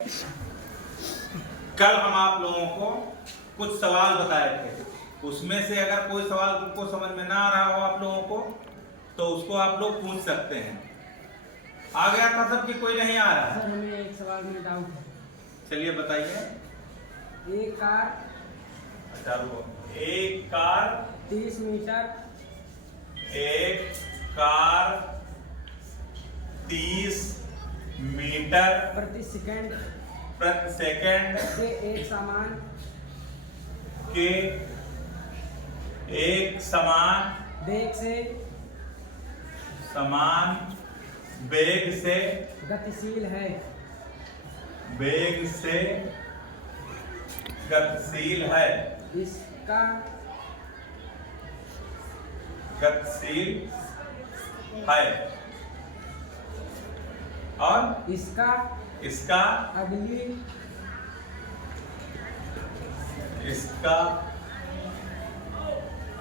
कल हम आप लोगों को कुछ सवाल बताए थे, उसमें से अगर कोई सवाल तुमको समझ में ना आ रहा हो आप लोगों को तो उसको आप लोग पूछ सकते हैं। आ गया था सब कि कोई नहीं आ रहा है? सर हमें एक सवाल में डाउट है। चलिए बताइए। एक कार अच्छा रुको। एक कार 30 मीटर 30 मीटर प्रति सेकंड प्रति सेकंड से एक समान वेग से गतिशील है। इसका गतिशील है और इसका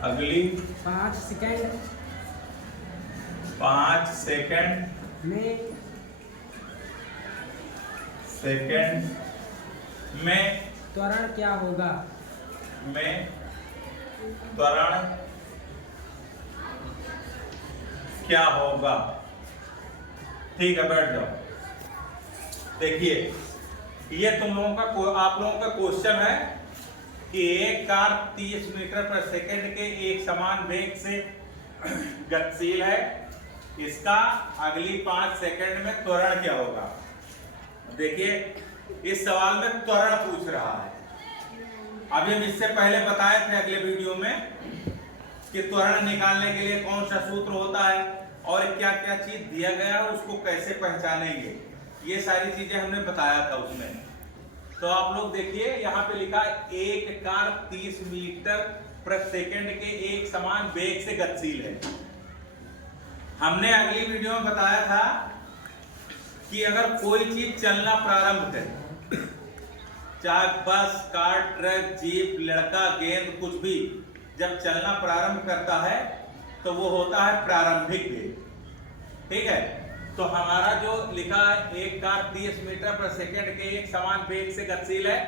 अगली 5 सेकंड में त्वरण क्या होगा? ठीक है, बैठ जाओ। देखिए, ये तुम लोगों का आप लोगों का क्वेश्चन है कि एक कार 30 मीटर प्रति सेकंड के एक समान वेग से गतिशील है, इसका अगली 5 सेकंड में त्वरण क्या होगा। देखिए, इस सवाल में त्वरण पूछ रहा है। अभी हम इससे पहले बताए थे अगले वीडियो में कि त्वरण निकालने के लिए कौन सा सूत्र होता है और क्या क्या चीज दिया गया है उसको कैसे पहचानेंगे, ये सारी चीजें हमने बताया था उसमें। तो आप लोग देखिए, यहाँ पे लिखा एक कार 30 मीटर प्रति सेकंड के एक समान वेग से गतिशील है। हमने अगली वीडियो में बताया था कि अगर कोई चीज चलना प्रारंभ करे, चाहे बस, कार, ट्रक, जीप, लड़का, गेंद, कुछ भी जब चलना प्रारंभ करता है तो वो होता है प्रारंभिक वेग। ठीक है, तो हमारा जो लिखा है एक कार 30 मीटर प्रति सेकंड के एक समान वेग से गतिशील है,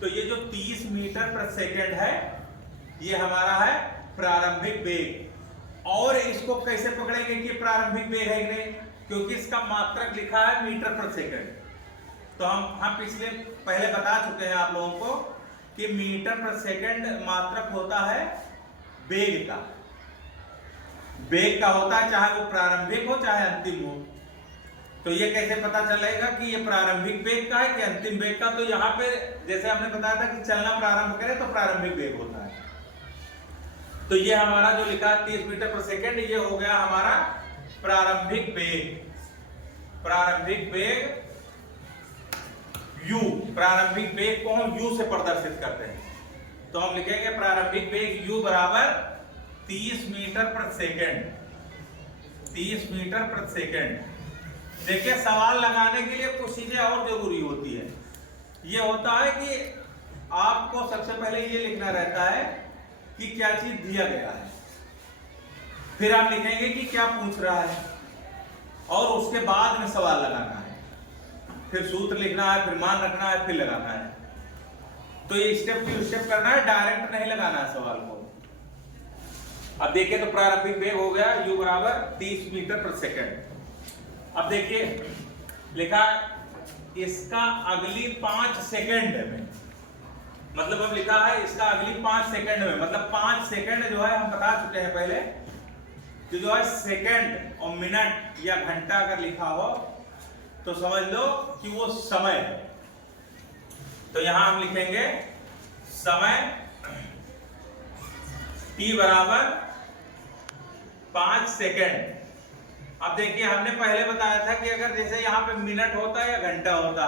तो ये जो 30 मीटर प्रति सेकंड है ये हमारा है प्रारंभिक वेग। और इसको कैसे पकड़ेंगे कि प्रारंभिक वेग है कि नहीं, क्योंकि इसका मात्रक लिखा है मीटर प्रति सेकंड। तो हम पहले बता चुके हैं आप लोगों को कि मीटर प्रति सेकंड मात्रक होता है वेग का। वेग का होता है चाहे वो प्रारंभिक हो चाहे अंतिम हो। तो ये कैसे पता चलेगा कि ये प्रारंभिक वेग का है कि अंतिम वेग का। तो यहाँ पे जैसे हमने बताया था कि चलना प्रारंभ करे तो प्रारंभिक वेग होता है। तो ये हमारा जो लिखा है 30 मीटर प्रति सेकंड, ये हो गया हमारा प्रारंभिक वेग। प्रारंभिक वेग u, प्रारंभिक वेग को हम u से प्रदर्शित करते हैं। तो हम लिखेंगे प्रारंभिक वेग u बराबर 30 मीटर प्रति सेकंड। 30 मीटर प्रति सेकंड। देखिए, सवाल लगाने के लिए कुछ चीजें और जरूरी होती है। ये होता है कि आपको सबसे पहले ये लिखना रहता है कि क्या चीज दिया गया है, फिर आप लिखेंगे कि क्या पूछ रहा है, और उसके बाद में सवाल लगाना है, फिर सूत्र लिखना है, फिर मान रखना है, फिर लगाना है। तो ये स्टेप टू स्टेप करना है, डायरेक्ट नहीं लगाना है सवाल को। अब देखिए, तो प्रारंभिक वेग हो गया u बराबर 30 मीटर प्रति सेकंड। अब देखिए लिखा इसका अगली 5 सेकंड में, मतलब अब लिखा है इसका अगली 5 सेकंड में, मतलब 5 सेकंड जो है हम बता चुके हैं पहले कि जो है सेकंड और मिनट या घंटा अगर लिखा हो तो समझ लो कि वो समय है। तो यहां हम लिखेंगे समय t बराबर 5 सेकंड। अब देखिए, हमने पहले बताया था कि अगर जैसे यहाँ पे मिनट होता या घंटा होता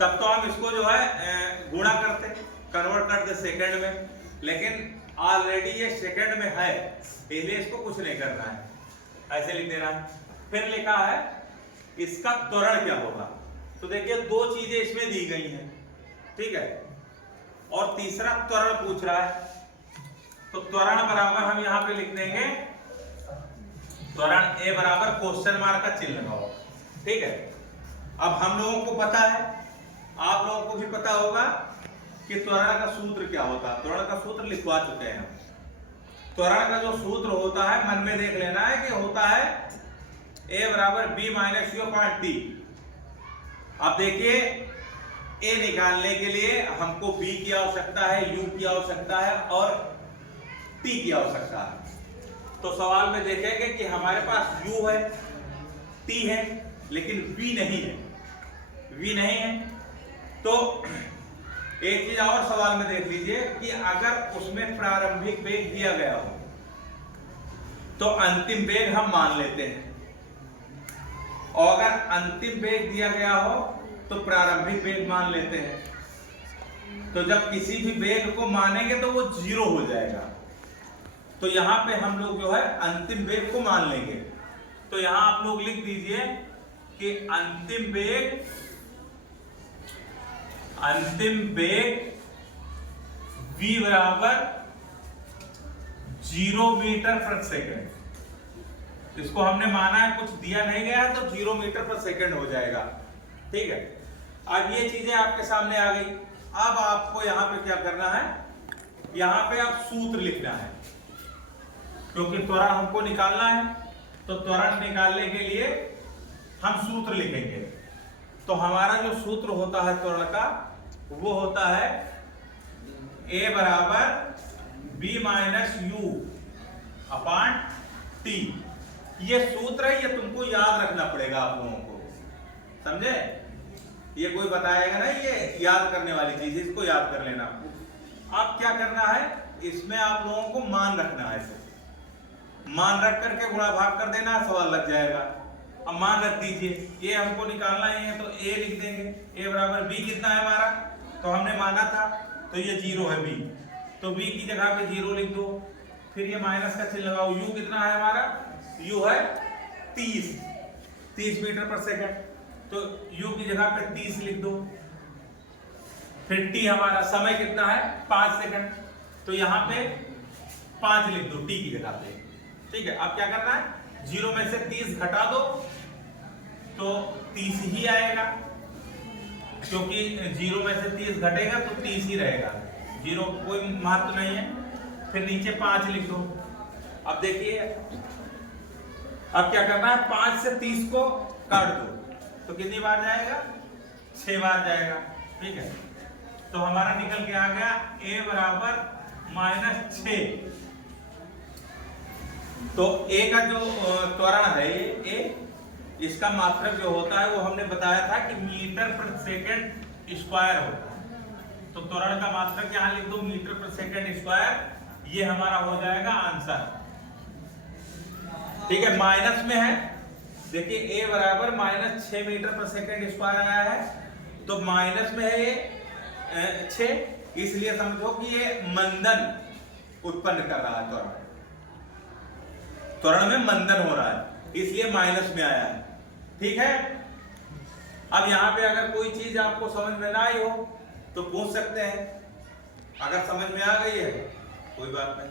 तब तो हम इसको जो है गुणा करते, कन्वर्ट करते सेकंड में, लेकिन ऑलरेडी ये सेकंड में है इसलिए इसको कुछ नहीं करना है, ऐसे लिख देना है। फिर लिखा है इसका त्वरण क्या होगा। तो देखिए, दो चीजें इसमें दी गई हैं, ठीक है, और तीसरा त्वरण पूछ रहा है। तो त्वरण बराबर हम यहां पे लिख देंगे त्वरण ए बराबर क्वेश्चन मार्क का चिन्ह लगाओ, ठीक है। अब हम लोगों को पता है, आप लोगों को भी पता होगा कि त्वरण का सूत्र क्या होता है। त्वरण का सूत्र लिखवा चुके हैं हम। त्वरण का जो सूत्र होता है मन में देख लेना है कि होता है a बराबर b minus u upon t। अब देखिए a निकालने के लिए हमको b की आवश्यकता है, u की आवश्यकता है और t की आवश्यकता है। तो सवाल में देखेंगे कि हमारे पास u है, t है, लेकिन v नहीं है, v नहीं है। तो एक चीज और सवाल में देख लीजिए कि अगर उसमें प्रारंभिक वेग दिया गया हो तो अंतिम वेग हम मान लेते हैं, और अगर अंतिम वेग दिया गया हो तो प्रारंभिक वेग मान लेते हैं। तो जब किसी भी वेग को मानेंगे तो वो 0 हो जाएगा। तो यहां पे हम लोग जो है अंतिम वेग को मान लेंगे। तो यहां आप लोग लिख दीजिए कि अंतिम वेग v बराबर 0 मीटर प्रति सेकंड। इसको हमने माना है, कुछ दिया नहीं गया है तो 0 मीटर प्रति सेकंड हो जाएगा। ठीक है, अब ये चीजें आपके सामने आ गई। अब आपको यहाँ पे क्या करना है, यहाँ पे आप सूत्र लिखना है, क्योंकि त्वरण हमको निकालना है। तो त्वरण निकालने के लिए हम सूत्र लिखेंगे। तो हमारा जो सूत्र होता है त्वरण का, वो होता है a बराबर b minus u upon t। ये सूत्र है, ये तुमको याद रखना पड़ेगा आप लोगों को, समझे? ये कोई बताएगा ना, ये याद करने वाली चीज, इसको याद कर लेना। अब क्या करना है, इसमें आप लोगों को मान रखना है। मान रख करके गुणा भाग कर देना, सवाल लग जाएगा। अब मान रख दीजिए, ये हमको निकालना ही है तो a लिख देंगे। a बराबर b कितना है हमारा, तो हमने माना था, तो ये 0 है b, तो b की जगह पे 0 लिख दो। फिर ये माइनस का चिन्ह लगाओ। u कितना है हमारा, u है 30 मीटर पर सेकंड, तो u की जगह पे 30 लिख दो। फिर t हमारा समय कितना है 5 सेकंड, तो यहाँ पे 5 लिख दो t की जगह पे। ठीक है, अब क्या करना है, 0 में से 30 घटा दो तो 30 ही आएगा, क्योंकि 0 में से 30 घटेगा तो 30 ही रहेगा, 0 कोई महत्व नहीं है। फिर नीचे 5 लिख दो। अब देखिए, अब क्या करना है, 5 से 30 को काट दो तो कितनी बार जाएगा, 6 बार जाएगा। ठीक है, तो हमारा निकल के आ गया a बराबर -6। तो a का जो त्वरण है ये a, इसका मात्रक जो होता है वो हमने बताया था कि मीटर प्रति सेकंड स्क्वायर होता है। तो त्वरण का मात्रक यहाँ लिख दो, मीटर प्रति सेकंड स्क्वायर। ये हमारा हो जाएगा आंसर। ठीक है, माइनस में है, देखिए a बराबर -6 मीटर प्रति सेकंड स्क्वायर आया है, तो माइनस में है ये 6, इसलिए समझो कि ये मंदन उत्पन्न कर रहा है। त्वरण में मंदन हो रहा है, इसलिए माइनस में आया है। ठीक है, अब यहाँ पे अगर कोई चीज आपको समझ में ना आई हो तो पूछ सकते हैं। अगर समझ में आ गई है कोई बात नहीं।